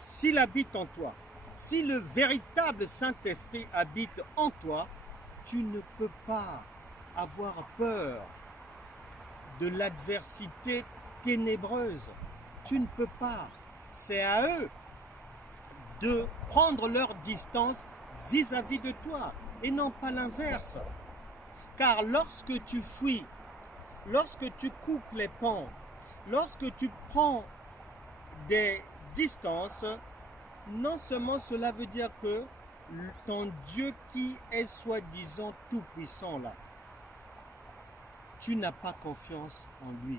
s'il habite en toi, si le véritable Saint-Esprit habite en toi, tu ne peux pas avoir peur de l'adversité ténébreuse. Tu ne peux pas. C'est à eux de prendre leur distance vis-à-vis de toi et non pas l'inverse. Car lorsque tu fuis, lorsque tu coupes les ponts, lorsque tu prends des distances, non seulement cela veut dire que ton Dieu qui est soi-disant tout-puissant là, tu n'as pas confiance en lui.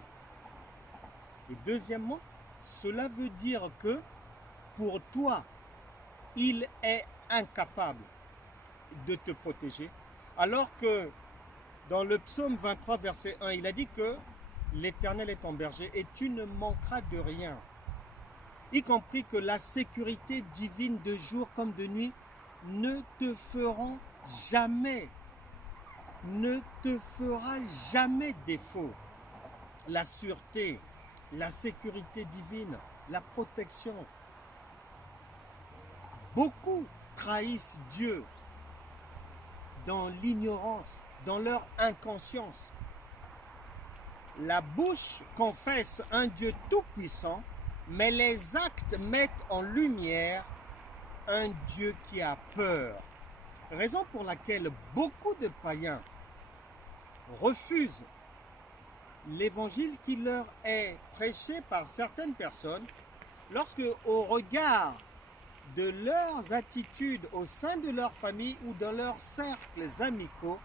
Et deuxièmement, cela veut dire que pour toi, il est incapable de te protéger, alors que dans le psaume 23, verset 1, il a dit que l'Éternel est ton berger et tu ne manqueras de rien, y compris que la sécurité divine de jour comme de nuit ne te feront jamais, ne te fera jamais défaut. La sûreté, la sécurité divine, la protection. Beaucoup trahissent Dieu dans l'ignorance, dans leur inconscience. La bouche confesse un Dieu tout-puissant, mais les actes mettent en lumière un Dieu qui a peur. Raison pour laquelle beaucoup de païens refusent l'évangile qui leur est prêché par certaines personnes lorsque, au regard de leurs attitudes au sein de leur famille ou dans leurs cercles amicaux,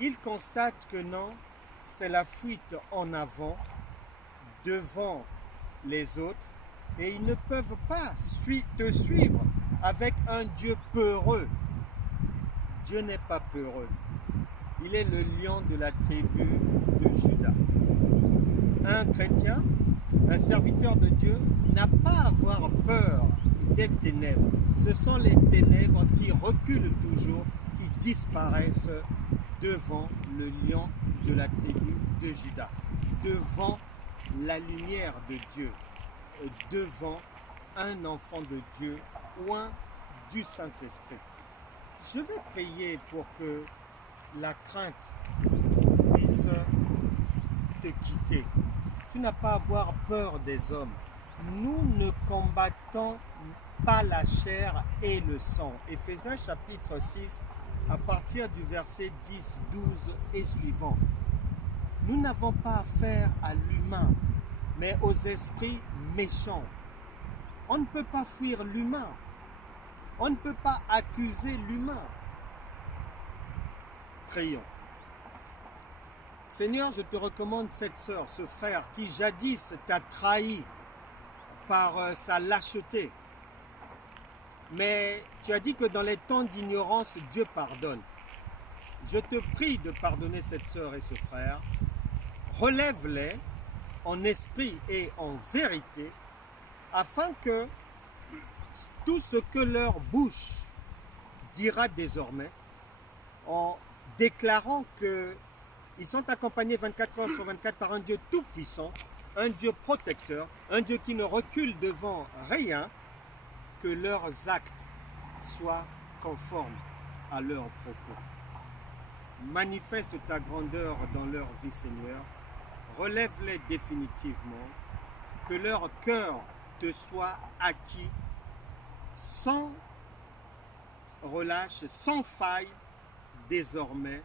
ils constatent que non, c'est la fuite en avant devant les autres et ils ne peuvent pas te suivre avec un Dieu peureux. Dieu n'est pas peureux. Il est le lion de la tribu de Juda. Un chrétien, un serviteur de Dieu, n'a pas à avoir peur des ténèbres. Ce sont les ténèbres qui reculent toujours, qui disparaissent devant le lion de la tribu de Juda, devant la lumière de Dieu, devant un enfant de Dieu ou un du Saint-Esprit. Je vais prier pour que la crainte puisse te quitter. Tu n'as pas à avoir peur des hommes. Nous ne combattons pas la chair et le sang. Éphésiens chapitre 6, à partir du verset 10, 12 et suivant. Nous n'avons pas affaire à l'humain, mais aux esprits méchants. On ne peut pas fuir l'humain. On ne peut pas accuser l'humain. Prions. Seigneur, je te recommande cette sœur, ce frère qui jadis t'a trahi par sa lâcheté. Mais tu as dit que dans les temps d'ignorance, Dieu pardonne. Je te prie de pardonner cette sœur et ce frère. Relève-les en esprit et en vérité, afin que tout ce que leur bouche dira désormais, en déclarant qu'ils sont accompagnés 24 heures sur 24 par un Dieu tout-puissant, un Dieu protecteur, un Dieu qui ne recule devant rien, que leurs actes soient conformes à leurs propos. Manifeste ta grandeur dans leur vie, Seigneur. Relève-les définitivement, que leur cœur te soit acquis sans relâche, sans faille, désormais,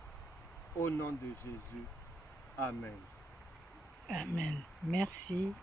au nom de Jésus. Amen. Amen. Merci.